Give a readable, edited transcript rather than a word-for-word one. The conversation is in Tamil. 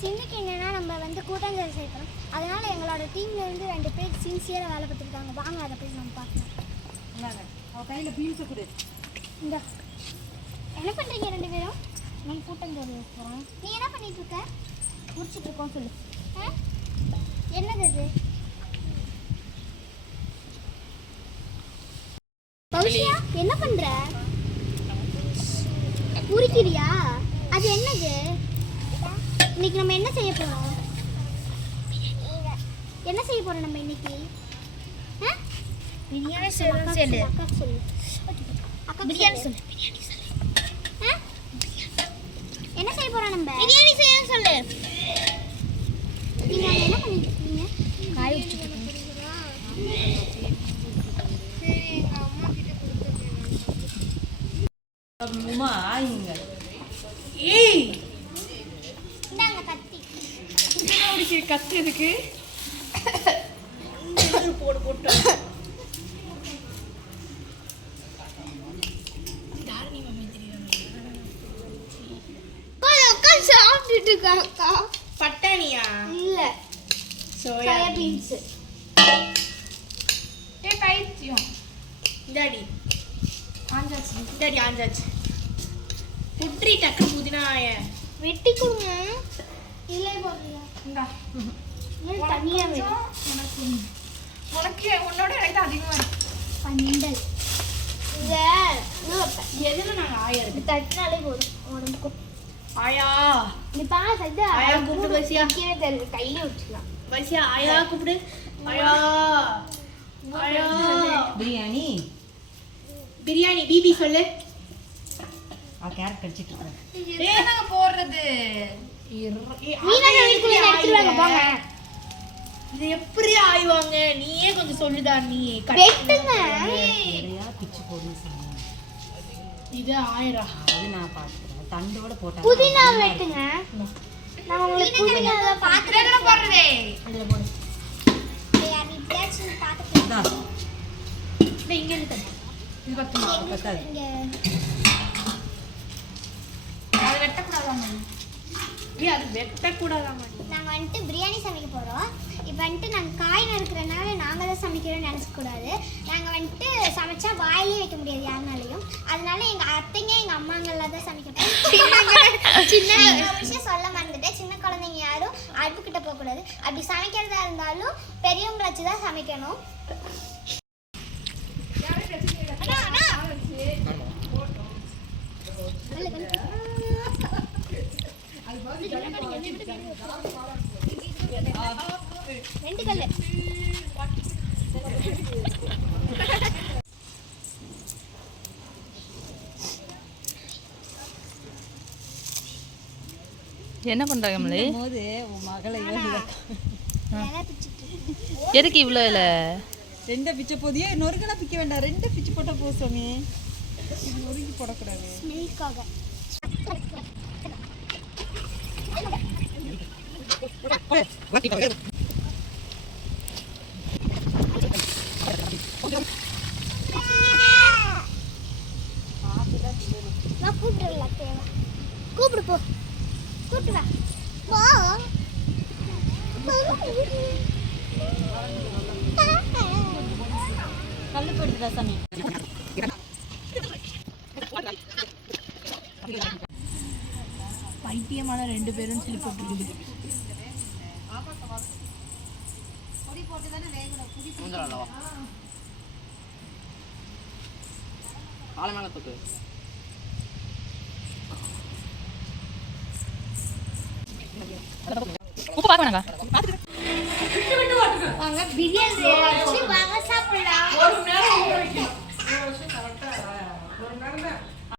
ஃப்ரெண்ட்ஸ் இன்னைக்கு என்னன்னா நம்ம வந்து கூட்டாஞ்சோறு செய்யறோம். அதனால எங்களோட டீம்ல இருந்து 2 பேர் சின்சியரா வேலை பார்த்துருக்காங்க. வாங்க அதை போய் நம்ம பார்க்கலாம். இந்தாங்க அவ கையில பீன்ஸ் கொடு. இந்த என்ன பண்றீங்க 2 பேரும்? நான் கூட்டாஞ்சோறு வைக்கிறோம். நீ என்ன பண்ணிட்டு இருக்க? முடிச்சிட்டு இருக்கோம் சொல்லு. என்னது இது? பௌஷியா என்ன பண்ற? உரிக்கிறியா? அது என்னது? இன்னைக்கு நம்ம என்ன செய்ய போறோம்? என்ன செய்ய போறோம் நம்ம இன்னைக்கு? பிரியாணி செய்யணும் சொல்லு. அக்கா சொல்லு. அக்கா பிரியாணி சொல்லு. பிரியாணி சொல்லு. என்ன செய்ய போறோம் நம்ம? பிரியாணி செய்யணும் சொல்லு. நீங்க என்ன பண்ணிட்டு இருக்கீங்க? காய் வச்சிட்டு இருக்கீங்க. அம்மா ஆயிங்க. ஏய் இந்தாங்க கத்தி. இதுக்கு கத்தி எதுக்கு? போடு போட்டு. தாரணி மாமி தெரியுமா? அக்கா சாப்பிட்டுட்டு இருக்காங்க. பட்டாணியா? இல்ல சோயா பீன்ஸ். ஏய் பைத்தியம். டாடி ஆஞ்சாச்சு. டாடி ஆஞ்சாச்சு. புட்ரி டக்கு புதினாய வெட்டி கொடுங்க. இல்ல போடுறியா? இந்தா. தனியா வேணும். உனக்கு உன்னோட எனக்கு தான் அதிகமா இருக்கு. பண்டல். எதுல நாங்க ஆயா இருக்கு தட்டினாலே போதும் உடம்புக்கும். ஆயா நீ பாரு சைதா. ஆயா கூப்பிடு பசியா. கீழே தெரியல கையில வச்சுக்கலாம். பசியா ஆயா கூப்பிடு. ஆயா ஆயா. பிரியாணி பிரியாணி பிபி சொல்லு. கேரட் கடிச்சிட்டு இருக்கேன். ஏய் நாங்க போடுறது மீனா வீட்டுக்குள்ள எடுத்துறாங்க போங்க. இது எப்படி ஆய்வாங்க? நீயே கொஞ்சம் சொல்லுடா. நீ வெட்டுங்க. நிறையா பிச்சு போடுன்னு சொன்னேன். இது ஆயிரா. அது நான் பார்த்துக்கிறேன். தண்டோட போட்டா புதினா வெட்டுங்க. நான் உங்களுக்கு புதினால பாத்துறேன் போடுறதே. இதுல போடு. ஏய் அது இப்படியாச்சு பாத்துக்கலாம். டேய் இங்க இருக்கு. இது பத்துமா? பத்தாது. இங்க அது வெட்ட கூடாதாமா? ஏய் அது வெட்ட கூடாதாமா? நாங்க வந்து பிரியாணி சமைக்க போறோம். இப்போ வந்து நாங்க காய் நறுக்கிறனால நாங்க தான் சமைக்கிறோம்னு நினைக்க கூடாது. நாங்க வந்து சமைச்சா வாயிலே வைக்க முடியாது யாருனாலையும். அதனால எங்க அத்தைங்க எங்க அம்மாங்கெல்லாம் தான் சமைக்கணும். சின்ன ஒரு விஷயம் சொல்ல மறந்துட்டேன். சின்ன குழந்தைங்க யாரும் அடுப்பு கிட்ட போக கூடாது. அப்படி சமைக்கிறதா இருந்தாலும் பெரியவங்களை வச்சு தான் சமைக்கணும். ரெண்டு கல்லு. என்ன பண்றாங்க மலை? போது உன் மகளை எதுக்கு இவ்வளோ இல்லை? 2 பிச்சை போதியே நொறுக்கெல்லாம் பிக்க வேண்டாம். 2 பிச்சு போட்டா போ சாமி. இது நொறுக்கி போடக்கூடாது. ஸ்மெல்க்காக. நான் கூப்பிடுறேன் தேவை. கூப்பிடு போ. கூப்பிட்டு வா. போ. கல்லு போடுறா சாமி. பைத்தியமான 2 பேரும் சொல்லி போட்டுருக்குது. உப்பு பார்க்க வேணாங்க. வாங்க பிரியாணி வாங்க சாப்பிடலாம். ஒரு நேரம்